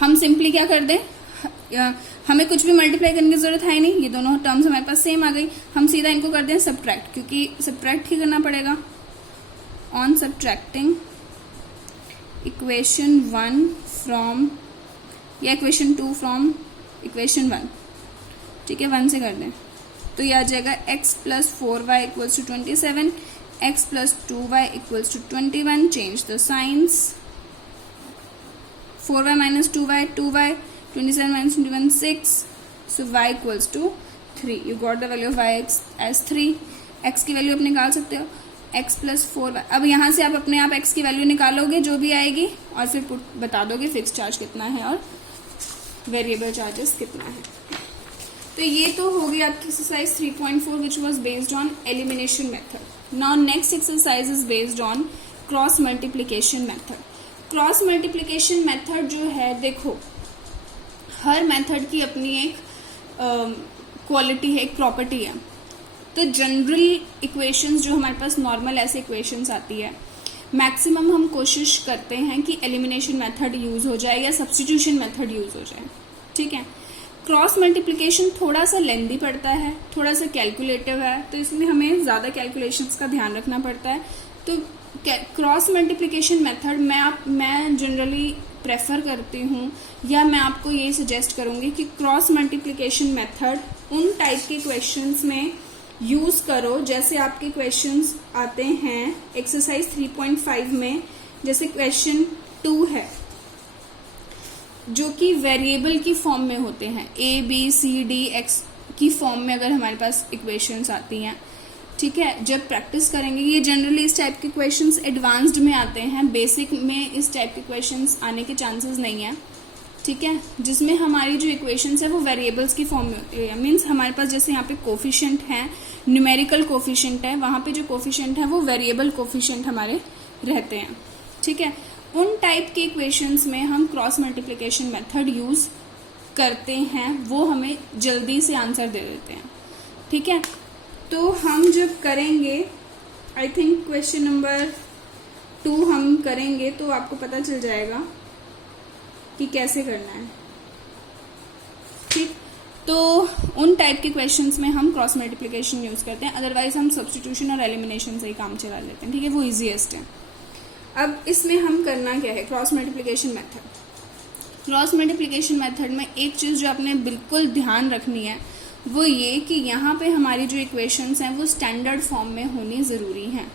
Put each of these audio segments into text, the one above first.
हम सिंपली क्या कर दें, हमें कुछ भी मल्टीप्लाई करने की जरूरत है नहीं, ये दोनों टर्म्स हमारे पास सेम आ गई, हम सीधा इनको कर दें सब्ट्रैक्ट, क्योंकि सब्ट्रैक्ट ही करना पड़ेगा। ऑन सब्ट्रैक्टिंग इक्वेशन 1 फ्रॉम या इक्वेशन 2 फ्रॉम इक्वेशन 1, ठीक है, 1 से कर दें तो ये आ जाएगा x plus 4y equals to 27, x plus 2y equals to 21, change the science, 4y minus 2y 2y, 27 minus 21 6, so y equals to 3. You got the value of y as 3. x की वैल्यू आप निकाल सकते हो, x plus 4y। अब यहाँ से आप अपने आप x की वैल्यू निकालोगे जो भी आएगी, और फिर बता दोगे फिक्स चार्ज कितना है और वेरिएबल चार्जेस कितना है। तो ये तो हो गई आपकी exercise 3.4 which was based on elimination method. Now next exercise is based on cross multiplication method. Cross multiplication method जो है, देखो हर मेथड की अपनी एक क्वालिटी है, एक प्रॉपर्टी है। तो जनरल इक्वेशंस जो हमारे पास नॉर्मल ऐसे इक्वेशंस आती है, मैक्सिमम हम कोशिश करते हैं कि एलिमिनेशन मेथड यूज हो जाए या सब्स्टिट्यूशन मेथड यूज हो जाए, ठीक है। क्रॉस मल्टीप्लिकेशन थोड़ा सा लेंदी पड़ता है, थोड़ा सा कैलकुलेटिव है, तो इसमें हमें ज़्यादा कैलकुलेशंस का ध्यान रखना पड़ता है। तो क्रॉस मल्टीप्लिकेशन मेथड मैं जनरली प्रेफर करती हूँ, या मैं आपको ये सजेस्ट करूँगी कि क्रॉस मल्टीप्लिकेशन मेथड उन टाइप के क्वेश्चंस में यूज़ करो जैसे आपके क्वेश्चंस आते हैं एक्सरसाइज 3.5 में। जैसे क्वेश्चन 2 है जो कि वेरिएबल की फॉर्म में होते हैं, a b c d x की फॉर्म में अगर हमारे पास इक्वेशंस आती हैं, ठीक है। जब प्रैक्टिस करेंगे, ये जनरली इस टाइप के क्वेश्चंस एडवांस्ड में आते हैं, बेसिक में इस टाइप के क्वेश्चंस आने के चांसेस नहीं है, ठीक है, जिसमें हमारी जो इक्वेशंस है वो वेरिएबल्स की फॉर्म में होती है। मीन्स हमारे पास जैसे यहाँ पे कोफिशिएंट है, न्यूमेरिकल कोफिशिएंट है, वहाँ पे जो कोफिशिएंट है वो वेरिएबल कोफिशिएंट हमारे रहते हैं, ठीक है। उन टाइप के इक्वेशंस में हम क्रॉस मल्टीप्लिकेशन मेथड यूज करते हैं, वो हमें जल्दी से आंसर दे देते हैं, ठीक है। तो हम जब करेंगे, आई थिंक क्वेश्चन नंबर 2 हम करेंगे तो आपको पता चल जाएगा कि कैसे करना है, ठीक। तो उन टाइप के क्वेश्चंस में हम क्रॉस मल्टीप्लिकेशन यूज करते हैं, अदरवाइज हम सब्स्टिट्यूशन और एलिमिनेशन से ही काम चला लेते हैं, ठीक है, वो इजीएस्ट है। अब इसमें हम करना क्या है, cross multiplication method. Cross multiplication method में एक चीज़ जो आपने बिल्कुल ध्यान रखनी है वो ये कि यहाँ पे हमारी जो इक्वेशंस हैं वो स्टैंडर्ड फॉर्म में होनी ज़रूरी हैं,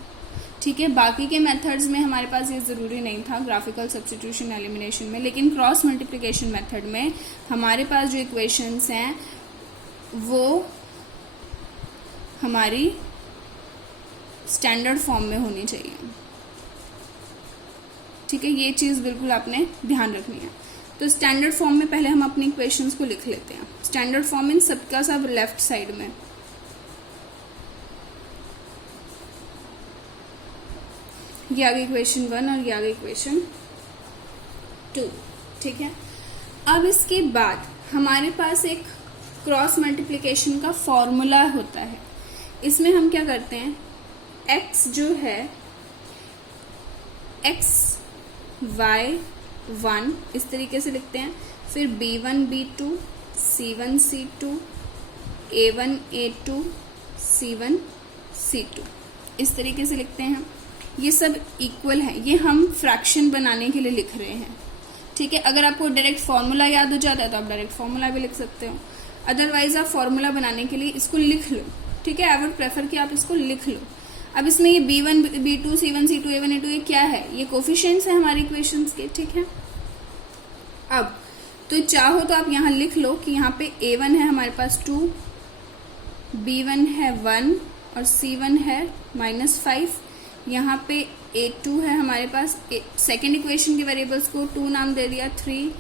ठीक है। बाकी के मेथड्स में हमारे पास ये ज़रूरी नहीं था, ग्राफिकल सब्स्टिट्यूशन एलिमिनेशन में, लेकिन क्रॉस मल्टीप्लिकेशन मेथड में हमारे पास जो इक्वेशंस हैं वो हमारी स्टैंडर्ड फॉर्म में होनी चाहिए, ठीक है। ये चीज़ बिल्कुल आपने ध्यान रखनी है। तो स्टैंडर्ड फॉर्म में पहले हम अपनी इक्वेशंस को लिख लेते हैं। स्टैंडर्ड फॉर्म इन सबका सब लेफ्ट साइड में, ये आ गई इक्वेशन 1 और ये आ गई इक्वेशन 2, ठीक है। अब इसके बाद हमारे पास एक क्रॉस मल्टीप्लिकेशन का फॉर्मूला होता है। इसमें हम क्या करते हैं, x जो है x y 1 इस तरीके से लिखते हैं, फिर b1 b2 c1 c2 a1 a2 c1 c2 इस तरीके से लिखते हैं। ये सब इक्वल है, ये हम फ्रैक्शन बनाने के लिए लिख रहे हैं, ठीक है। अगर आपको डायरेक्ट फॉर्मूला याद हो जाता है तो आप डायरेक्ट फॉर्मूला भी लिख सकते हो, अदरवाइज आप फॉर्मूला बनाने के लिए इसको लिख लो, ठीक है। आई वुड प्रेफर कि आप इसको लिख लो। अब इसमें ये b1 b2 c1 c2 a1 a2 ये क्या है, ये कोफिशिएंट्स है हमारी इक्वेशंस के, ठीक है। अब तो चाहो तो आप यहाँ लिख लो कि यहाँ पे a1 है हमारे पास 2, b1 है 1 और c1 है -5, यहाँ पे a2 है हमारे पास, सेकेंड इक्वेशन के वेरिएबल्स को 2 नाम दे दिया, 3,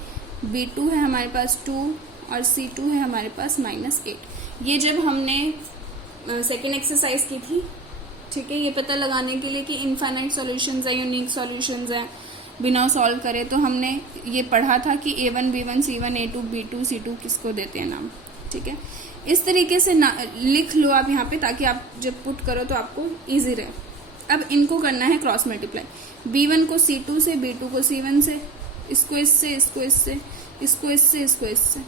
b2 है हमारे पास 2 और c2 है हमारे पास -8। ये जब हमने सेकेंड एक्सरसाइज की थी, ठीक है, ये पता लगाने के लिए कि इनफाइनाइट सॉल्यूशंस है, यूनिक सॉल्यूशंस है, बिना सॉल्व करे, तो हमने ये पढ़ा था कि a1 b1 c1 a2 b2 c2 किसको देते हैं नाम, ठीक है। इस तरीके से लिख लो आप यहाँ पे, ताकि आप जब पुट करो तो आपको इजी रहे। अब इनको करना है क्रॉस मल्टीप्लाई, b1 को c2 से, b2 को c1 से, इसको इससे, इसको इससे, इसको इससे, इसको इससे,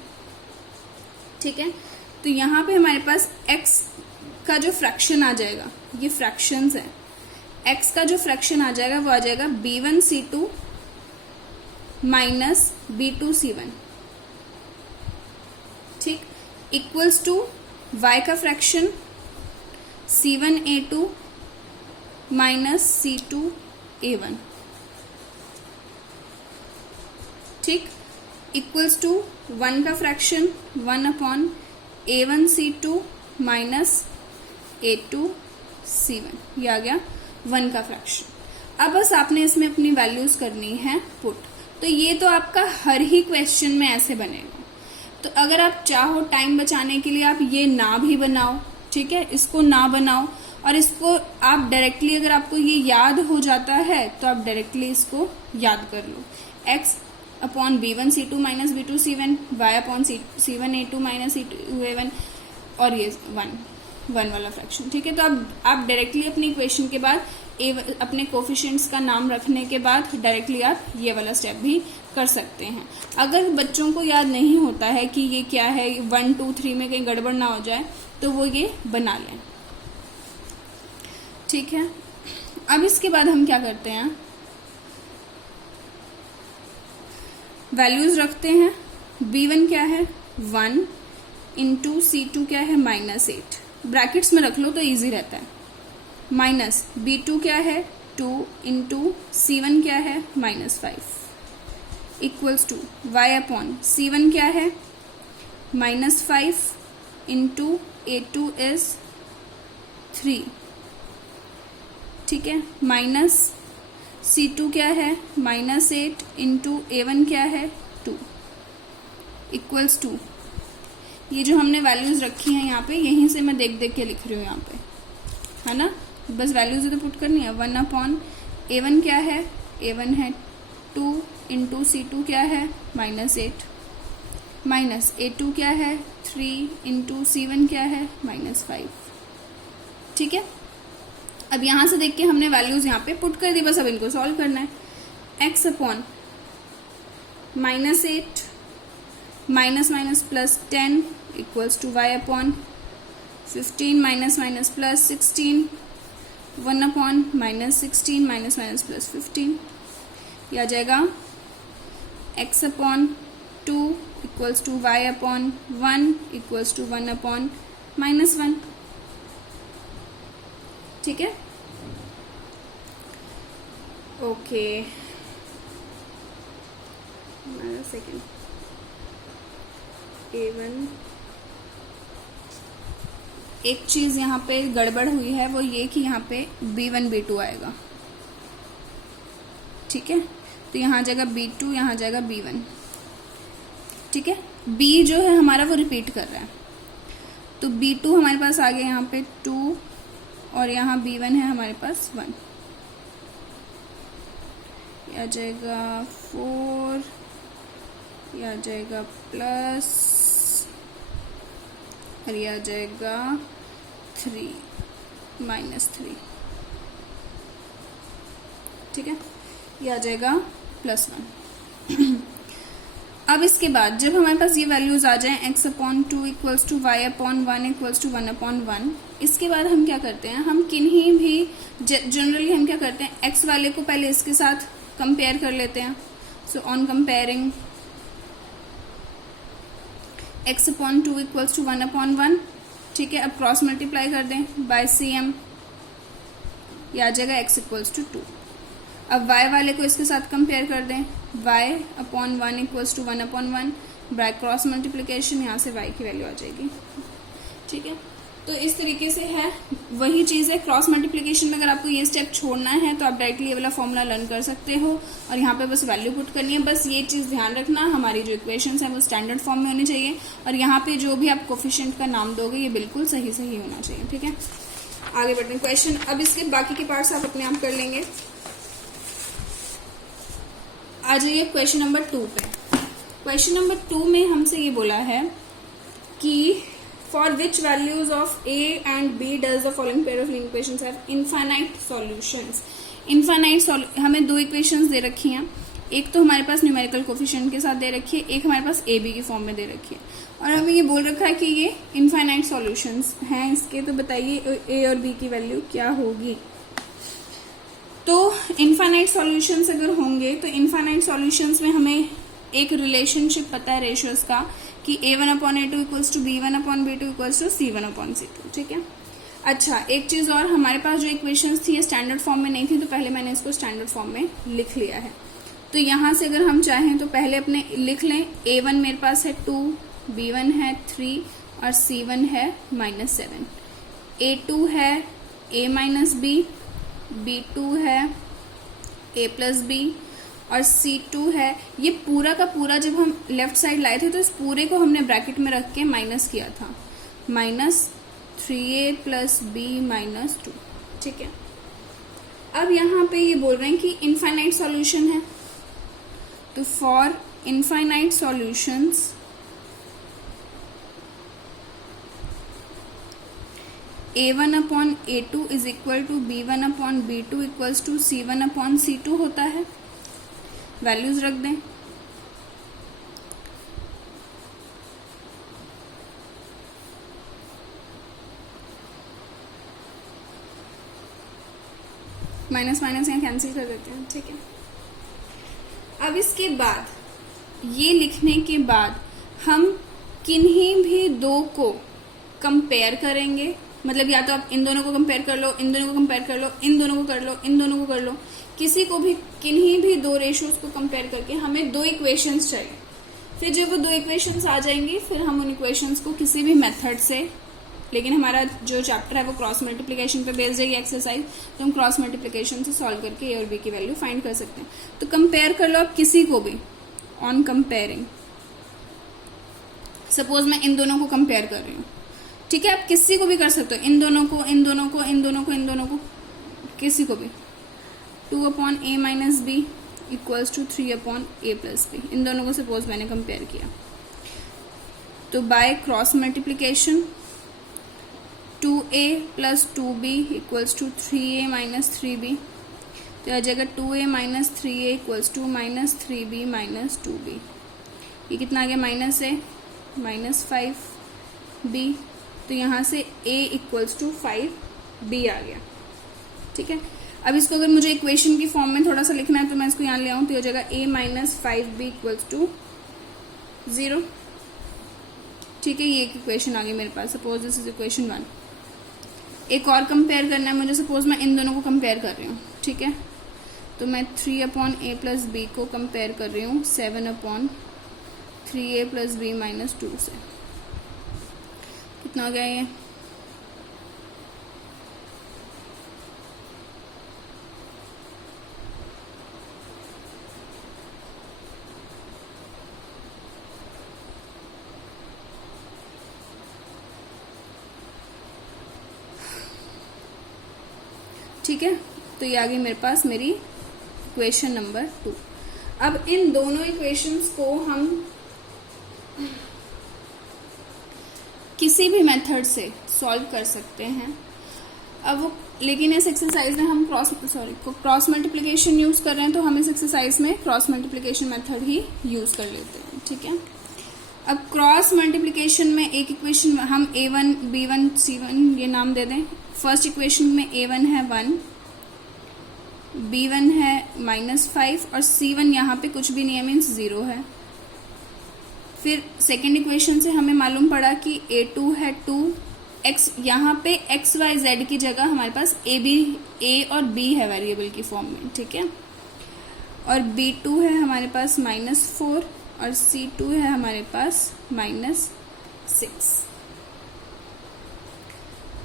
ठीक है। तो यहाँ पे हमारे पास x का जो फ्रैक्शन आ जाएगा, ये फ्रैक्शंस है, x का जो फ्रैक्शन आ जाएगा वो आ जाएगा b1c2 माइनस b2c1, ठीक, इक्वल्स टू y का फ्रैक्शन c1a2 माइनस c2a1, ठीक, इक्वल्स टू 1 का फ्रैक्शन 1/a1c2 माइनस a2c1, ये आ गया 1 का फ्रैक्शन। अब बस आपने इसमें अपनी वैल्यूज करनी है पुट। तो ये तो आपका हर ही क्वेश्चन में ऐसे बनेगा। तो अगर आप चाहो टाइम बचाने के लिए आप ये ना भी बनाओ, ठीक है, इसको ना बनाओ और इसको आप डायरेक्टली, अगर आपको ये याद हो जाता है तो आप डायरेक्टली इसको याद कर लो, x upon b1c2 minus b2c1, y upon c1a2 minus c2a1 और ये 1 वाला फ्रैक्शन, ठीक है। तो आप डायरेक्टली अपनी इक्वेशन के बाद अपने कोफिशिएंट्स का नाम रखने के बाद डायरेक्टली आप ये वाला स्टेप भी कर सकते हैं। अगर बच्चों को याद नहीं होता है कि ये क्या है, 1 2 3 में कहीं गड़बड़ ना हो जाए तो वो ये बना लें, ठीक है। अब इसके बाद हम क्या करते हैं, वैल्यूज रखते हैं। b1 क्या है 1 इंटू c2 क्या है -8, ब्रैकेट्स में रख लो तो इजी रहता है, माइनस b2 क्या है 2 इंटू c1 क्या है -5 equals to y upon c1 क्या है -5 इंटू a2 इज 3, ठीक है, माइनस c2 क्या है -8 इंटू a1 क्या है 2 इक्वल्स टू, ये जो हमने वैल्यूज रखी हैं यहाँ पे, यहीं से मैं देख देख के लिख रही हूँ यहाँ पे, है ना, बस वैल्यूज तो पुट करनी है। 1/a1 क्या है, a1 है 2 इंटू c2 क्या है -8 माइनस a2 क्या है 3 इंटू c1 क्या है -5, ठीक है। अब यहां से देख के हमने वैल्यूज यहाँ पे पुट कर दी, बस अब इनको सॉल्व करना है। x upon -8 minus minus plus 10 equals to y upon 15 minus minus plus 16, 1 upon -16 minus minus plus 15, यह आ जाएगा x upon 2 equals to y upon 1 equals to 1 upon -1, ठीक है। ओके, सेकेंड a1, एक चीज यहाँ पे गड़बड़ हुई है, वो ये कि यहाँ पे b1 b2 आएगा, ठीक है। तो यहाँ आ जाएगा b2, यहाँ आ जाएगा b1, ठीक है। b जो है हमारा वो रिपीट कर रहा है, तो b2 हमारे पास आ गया यहाँ पे 2 और यहाँ b1 है हमारे पास 1, यह आ जाएगा 4, यह आ जाएगा प्लस और यह आ जाएगा 3 -3, ठीक है, यह आ जाएगा +1। अब इसके बाद जब हमारे पास ये वैल्यूज आ जाएं x upon 2 equals to y upon 1 equals to 1 upon 1, इसके बाद हम क्या करते हैं, हम किन्हीं भी जनरली हम क्या करते हैं, x वाले को पहले इसके साथ कंपेयर कर लेते हैं। So on comparing x upon 2 equals to 1 upon 1, ठीक है। अब क्रॉस मल्टीप्लाई कर दें बाय cm, यह आ जाएगा x इक्वल्स टू 2। अब y वाले को इसके साथ कंपेयर कर दें, y upon 1 equals to 1 upon 1, by cross multiplication यहाँ से y की वैल्यू आ जाएगी, ठीक है। तो इस तरीके से है, वही चीज़ है, क्रॉस मल्टीप्लिकेशन में अगर आपको ये स्टेप छोड़ना है तो आप डायरेक्टली ये वाला फॉर्मूला लर्न कर सकते हो और यहाँ पे बस वैल्यू पुट करनी है। बस ये चीज़ ध्यान रखना, हमारी जो इक्वेशंस हैं वो स्टैंडर्ड फॉर्म में होनी चाहिए और यहाँ पे जो भी आप कोफिशिएंट का नाम दोगे ये बिल्कुल सही सही होना चाहिए, ठीक है। आगे बढ़ते हैं क्वेश्चन। अब इसके बाकी के पार्ट्स आप अपने आप कर लेंगे। आ जाइए क्वेश्चन नंबर 2 पे। क्वेश्चन नंबर 2 में हमसे ये बोला है कि for which values of a and b does the following pair of linear equations have infinite solutions. Infinite हमें दो इक्वेशंस दे रखी हैं, एक तो हमारे पास न्यूमेरिकल कोफिशिएंट के साथ दे रखी है, एक हमारे पास ए बी की फॉर्म में दे रखी है, और हमें ये बोल रखा है कि ये इनफाइनाइट सॉल्यूशंस हैं इसके। तो बताइए ए और बी की वैल्यू क्या होगी। तो इनफाइनाइट सॉल्यूशंस अगर होंगे तो इनफाइनाइट सॉल्यूशंस में हमें एक रिलेशनशिप पता है रेशियोज का कि A1/A2 equals to B1/B2 equals to C1/C2, ठीक है। अच्छा, एक चीज और, हमारे पास जो इक्वेशंस थी ये स्टैंडर्ड फॉर्म में नहीं थी, तो पहले मैंने इसको स्टैंडर्ड फॉर्म में लिख लिया है। तो यहां से अगर हम चाहें तो पहले अपने लिख लें, A1 मेरे पास है 2, B1 है 3 और C1 है -7, A2 है A-B, B2 है A+B और C2 है, ये पूरा का पूरा जब हम लेफ्ट साइड लाए थे तो इस पूरे को हमने ब्रैकेट में रख के माइनस किया था, -3A + B -2, ठीक है। अब यहाँ पे ये बोल रहे हैं कि इनफाइनाइट सॉल्यूशन है, तो for infinite solutions A1/A2 is equal to B1/B2 equals to C1/C2 होता है। वैल्यूज रख दें, माइनस माइनस यहाँ कैंसिल कर देते हैं, ठीक है। अब इसके बाद ये लिखने के बाद हम किन्हीं भी दो को कंपेयर करेंगे, मतलब या तो आप इन दोनों को कंपेयर कर लो, इन दोनों को कंपेयर कर लो, इन दोनों को कर लो, इन दोनों को कर लो, किसी को भी किन्हीं भी दो रेशियोज को कंपेयर करके हमें दो इक्वेशंस चाहिए। फिर जब वो दो इक्वेशंस आ जाएंगी फिर हम उन इक्वेशंस को किसी भी मेथड से, लेकिन हमारा जो चैप्टर है वो क्रॉस मल्टीप्लिकेशन पे बेस्ड है ये एक्सरसाइज, तो हम क्रॉस मल्टीप्लिकेशन से सॉल्व करके ए और बी की वैल्यू फाइंड कर सकते हैं। तो कंपेयर कर लो आप किसी को भी, ऑन कंपेयरिंग, सपोज मैं इन दोनों को कंपेयर कर रही हूँ, ठीक है, आप किसी को भी कर सकते हो, इन दोनों को, इन दोनों को, इन दोनों को, इन दोनों को, किसी को भी। 2/A - B equals to 3/A+B, इन दोनों को सपोज मैंने कंपेयर किया, तो by cross multiplication 2A + 2B equals to 3A - 3B, तो आ जाएगा 2A - 3A equals to -3B - 2B। ये कितना आ गया, -A -5B, तो यहाँ से A इक्वल्स टू 5B आ गया, ठीक है। अब इसको अगर मुझे इक्वेशन की फॉर्म में थोड़ा सा लिखना है तो मैं इसको यहाँ ले आऊँ, तो हो जाएगा A - 5B इक्वल्स टू 0, ठीक है। ये एक इक्वेशन आ गई मेरे पास, सपोज दिस इज इक्वेशन 1। एक और कंपेयर करना है मुझे, सपोज मैं इन दोनों को कंपेयर कर रही हूँ, ठीक है, तो मैं 3/A + B को कंपेयर कर रही हूँ 7/3A + B - 2 से। कितना हो गया ये, ठीक है। तो ये आ गई मेरे पास मेरी इक्वेशन नंबर 2। अब इन दोनों इक्वेशंस को हम किसी भी मेथड से सॉल्व कर सकते हैं। अब वो, लेकिन इस एक्सरसाइज में हम क्रॉस मल्टीप्लिकेशन यूज कर रहे हैं, तो हम इस एक्सरसाइज में क्रॉस मल्टीप्लिकेशन मेथड ही यूज कर लेते हैं, ठीक है। अब क्रॉस मल्टीप्लिकेशन में एक इक्वेशन हम A1 B1 C1 ये नाम दे दें। फर्स्ट इक्वेशन में A1 है 1, B1 है -5 और C1 यहाँ पे कुछ भी नहीं है, मीन्स 0 है। फिर सेकेंड इक्वेशन से हमें मालूम पड़ा कि A2 है 2, x यहाँ पे XYZ की जगह हमारे पास A और B है वेरिएबल की फॉर्म में, ठीक है। और B2 है हमारे पास -4 और C2 है हमारे पास -6।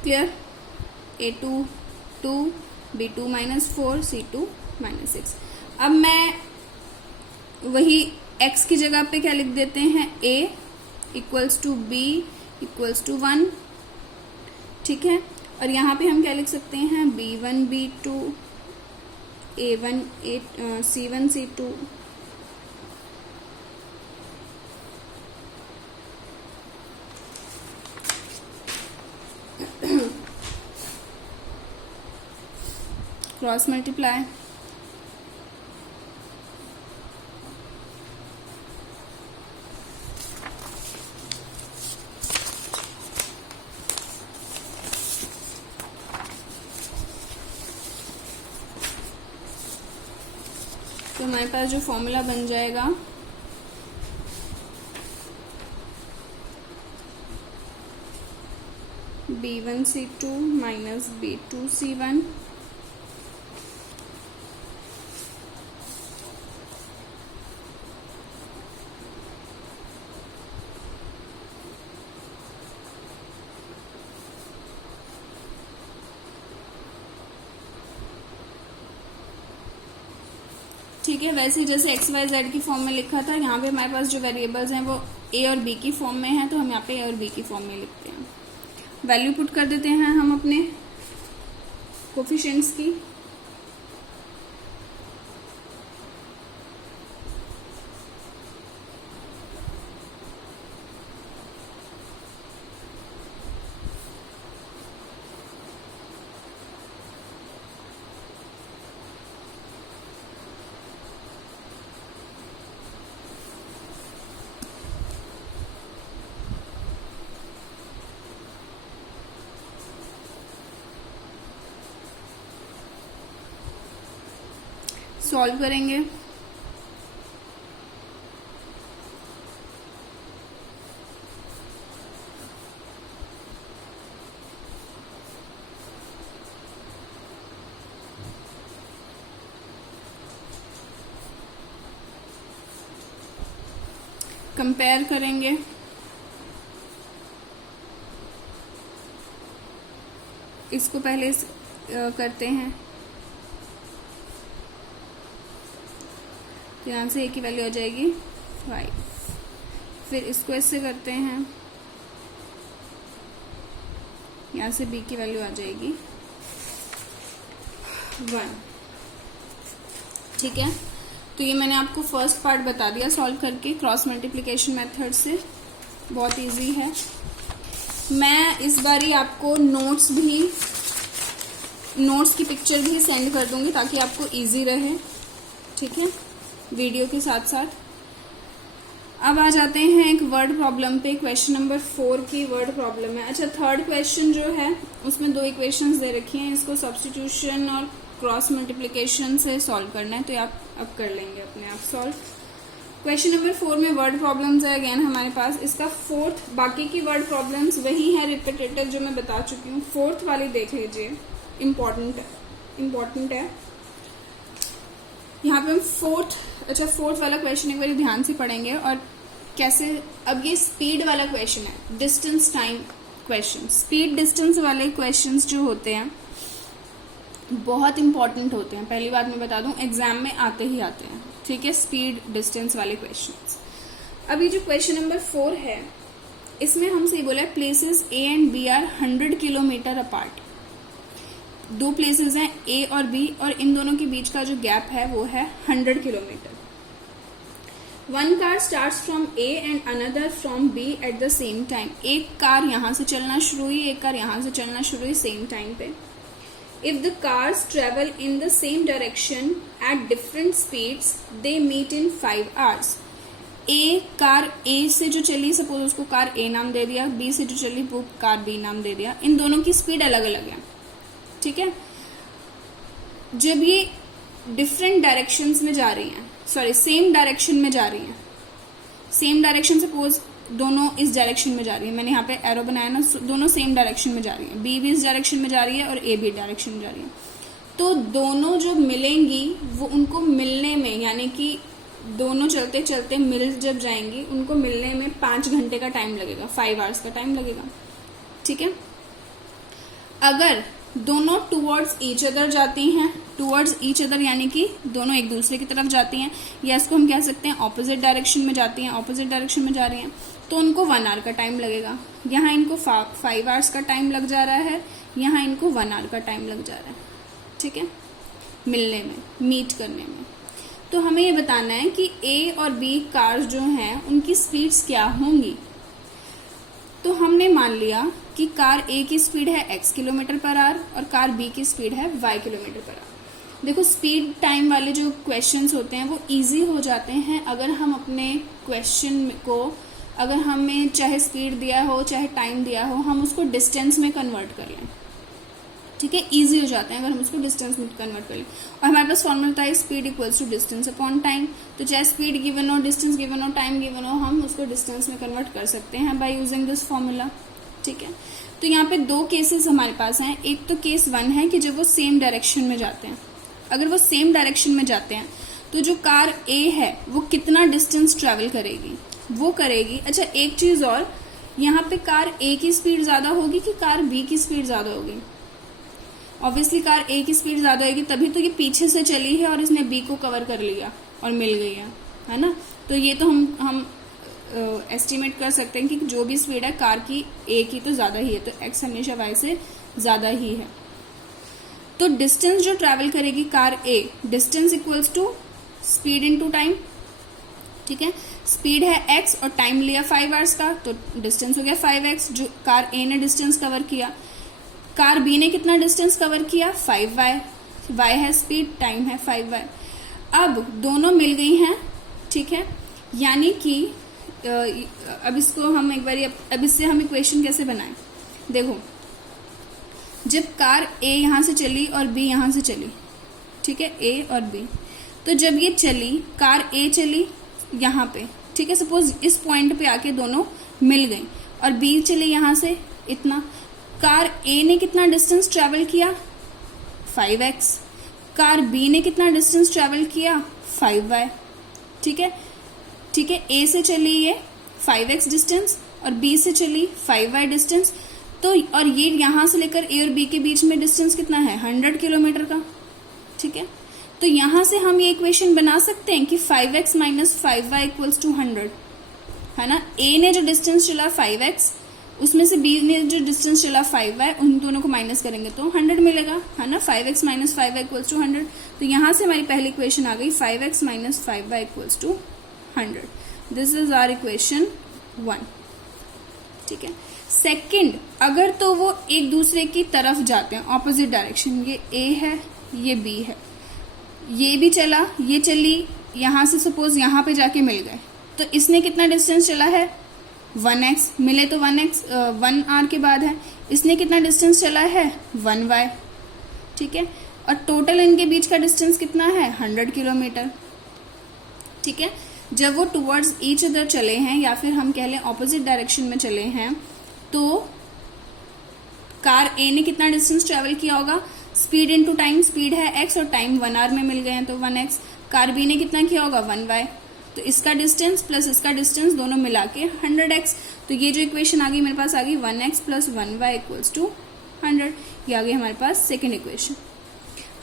Clear, A2 2, B2 -4, C2 -6। अब मैं वही x की जगह पे क्या लिख देते हैं, A equals to B equals to 1, ठीक है। और यहाँ पे हम क्या लिख सकते हैं, B1 B2 A1 C1 C2 cross multiply हमारे पास जो फॉर्मूला बन जाएगा B1C2 माइनस B2C1 ठीक है। वैसे ही जैसे एक्स वाई जेड की फॉर्म में लिखा था, यहाँ पे हमारे पास जो वेरिएबल्स हैं वो ए और बी की फॉर्म में है, तो हम यहाँ पे ए और बी की फॉर्म में लिखते हैं। वैल्यू पुट कर देते हैं हम अपने कोफिशिएंट्स की। सॉल्व करेंगे। कंपेयर करेंगे। इसको पहले करते हैं, यहाँ से ए की वैल्यू आ जाएगी 5। फिर इसको ऐसे करते हैं, यहाँ से बी की वैल्यू आ जाएगी 1। ठीक है, तो ये मैंने आपको फर्स्ट पार्ट बता दिया सॉल्व करके क्रॉस मल्टीप्लिकेशन मेथड से, बहुत इजी है। मैं इस बार ही आपको नोट्स की पिक्चर भी सेंड कर दूंगी ताकि आपको इजी रहे। ठीक है, वीडियो के साथ साथ। अब आ जाते हैं एक वर्ड प्रॉब्लम पे। क्वेश्चन नंबर 4 की वर्ड प्रॉब्लम है। अच्छा, थर्ड क्वेश्चन जो है उसमें 2 इक्वेशंस दे रखी हैं, इसको सब्स्टिट्यूशन और क्रॉस मल्टीप्लिकेशन से सॉल्व करना है, तो आप अब कर लेंगे अपने आप सॉल्व। क्वेश्चन नंबर 4 में वर्ड प्रॉब्लम्स है अगेन हमारे पास। इसका फोर्थ, बाकी की वर्ड प्रॉब्लम्स वही है रिपीटेटिव जो मैं बता चुकी हूँ। फोर्थ वाली देख लीजिए, इम्पोर्टेंट है। यहाँ पे हम फोर्थ वाला क्वेश्चन एक बार ध्यान से पढ़ेंगे और कैसे। अब ये स्पीड वाला क्वेश्चन है, distance time question. Speed distance वाले क्वेश्चंस जो होते हैं बहुत इंपॉर्टेंट होते हैं, पहली बात मैं बता दूं, एग्जाम में आते ही आते हैं। ठीक है, स्पीड डिस्टेंस वाले क्वेश्चंस। अब ये जो क्वेश्चन नंबर 4 है, इसमें हमसे ये बोला है places A and B are 100 kilometre apart. 2 places हैं ए और बी, और इन दोनों के बीच का जो गैप है वो है 100 kilometre. One car starts from A and another from B at the same time. एक कार यहाँ से चलना शुरू हुई, एक कार यहाँ से चलना शुरू हुई सेम टाइम पे। If the cars travel in the same direction at different speeds they meet in 5 hours। Car A से जो चली, सपोज उसको कार ए नाम दे दिया, बी से जो चली वो कार बी नाम दे दिया। इन दोनों की स्पीड अलग अलग है। ठीक है, जब ये डिफरेंट डायरेक्शंस में जा रही हैं, सॉरी सेम डायरेक्शन में जा रही हैं, सेम डायरेक्शन, सपोज दोनों इस डायरेक्शन में जा रही है, मैंने यहाँ पे एरो बनाया ना, दोनों सेम डायरेक्शन में जा रही है, बी भी इस डायरेक्शन में जा रही है और ए भी डायरेक्शन में जा रही है, तो दोनों जो मिलेंगी वो उनको मिलने में, यानी कि दोनों चलते चलते मिल जब जाएंगी, उनको मिलने में 5 घंटे का टाइम लगेगा, 5 hours का टाइम लगेगा। ठीक है, अगर दोनों टूवर्ड्स ईच अदर जाती हैं, टूवर्ड्स ईच अदर यानी कि दोनों एक दूसरे की तरफ जाती हैं, या इसको हम कह सकते हैं ऑपोजिट डायरेक्शन में जाती हैं, ऑपोजिट डायरेक्शन में जा रही हैं, तो उनको 1 hour का टाइम लगेगा। यहाँ इनको 5 hours का टाइम लग जा रहा है, यहाँ इनको 1 hour का टाइम लग जा रहा है। ठीक है, मिलने में, मीट करने में। तो हमें ये बताना है कि ए और बी कार्स जो हैं उनकी स्पीड्स क्या होंगी। तो हमने मान लिया कि कार ए की स्पीड है x किलोमीटर पर आवर और कार बी की स्पीड है y किलोमीटर पर आवर। देखो, स्पीड टाइम वाले जो क्वेश्चंस होते हैं वो इजी हो जाते हैं अगर हम अपने क्वेश्चन को, अगर हमें चाहे स्पीड दिया हो चाहे टाइम दिया हो, हम उसको डिस्टेंस में कन्वर्ट कर लें। ठीक है, ईजी हो जाते हैं अगर हम उसको डिस्टेंस में कन्वर्ट कर लें। और हमारे पास फॉर्मूला था speed equals to distance upon time, तो चाहे स्पीड गिवन हो, डिस्टेंस गिवन हो, टाइम गिवन हो, हम उसको डिस्टेंस में कन्वर्ट कर सकते हैं बाय यूजिंग दिस फॉर्मूला। ठीक है, तो यहाँ पे दो केसेस हमारे पास हैं। एक तो केस 1 है कि जब वो सेम डायरेक्शन में जाते हैं, अगर वो सेम डायरेक्शन में जाते हैं तो जो कार ए है वो कितना डिस्टेंस ट्रेवल करेगी, वो करेगी। अच्छा, एक चीज और, यहाँ पे कार ए की स्पीड ज्यादा होगी कि कार बी की स्पीड ज्यादा होगी? ऑब्वियसली कार ए की स्पीड ज्यादा होगी, तभी तो ये पीछे से चली है और इसने बी को कवर कर लिया और मिल गई है ना। तो ये तो हम एस्टिमेट कर सकते हैं कि जो भी स्पीड है कार की ए की तो ज्यादा ही है, तो एक्स हमेशा वाई से ज्यादा ही है। तो डिस्टेंस जो ट्रैवल करेगी car A, distance equals to speed into time. ठीक है, स्पीड है x और टाइम लिया 5 आवर्स का, तो डिस्टेंस हो गया 5x जो कार ए ने डिस्टेंस कवर किया। कार बी ने कितना डिस्टेंस कवर किया? 5y, y है स्पीड, टाइम है 5y। अब दोनों मिल गई हैं। ठीक है, यानी कि अब इसको हम एक बार, अब इससे हम इक्वेशन कैसे बनाएं? देखो, जब कार ए यहां से चली और बी यहां से चली, ठीक है, ए और बी, तो जब ये चली, कार ए चली यहाँ पे, ठीक है, सपोज इस पॉइंट पे आके दोनों मिल गई, और बी चली यहां से इतना, कार ए ने कितना डिस्टेंस ट्रेवल किया? 5x। कार बी ने कितना डिस्टेंस ट्रेवल किया? 5y। ठीक है, ठीक है, ए से चली ये 5x डिस्टेंस और बी से चली 5y डिस्टेंस, तो और ये यहां से लेकर ए और बी के बीच में डिस्टेंस कितना है? 100 किलोमीटर का। ठीक है, तो यहां से हम ये इक्वेशन बना सकते हैं कि 5x minus 5y equals to 100, है ना। ए ने जो डिस्टेंस चला 5x, उसमें से बी ने जो डिस्टेंस चला 5y, उन दोनों को माइनस करेंगे तो 100 मिलेगा, है ना। 5x minus 5y equals to 100, तो यहां से हमारी पहली इक्वेशन आ गई 5x minus 5y equals to 100। This is our equation 1। ठीक है, सेकंड, अगर तो वो एक दूसरे की तरफ जाते हैं, ऑपोजिट डायरेक्शन, ये ए है, ये बी है, ये भी चला, ये चली, यहां से सपोज यहां पे जाके मिल गए, तो इसने कितना डिस्टेंस चला है? 1x, मिले तो 1x 1 आवर के बाद है, इसने कितना डिस्टेंस चला है? 1y। ठीक है, और टोटल इनके बीच का डिस्टेंस कितना है? 100 किलोमीटर। ठीक है, जब वो टुवर्ड्स ईच अदर चले हैं, या फिर हम कह लें ऑपोजिट डायरेक्शन में चले हैं, तो कार ए ने कितना डिस्टेंस ट्रेवल किया होगा? स्पीड इनटू टाइम, स्पीड है x और टाइम 1 आवर में मिल गए हैं तो 1x। कार बी ने कितना किया होगा? 1y, तो इसका डिस्टेंस प्लस इसका डिस्टेंस दोनों मिला के 100x। तो ये जो इक्वेशन आ गई मेरे पास आ गई 1x plus 1y equals to 100। ये आ गई हमारे पास सेकेंड इक्वेशन।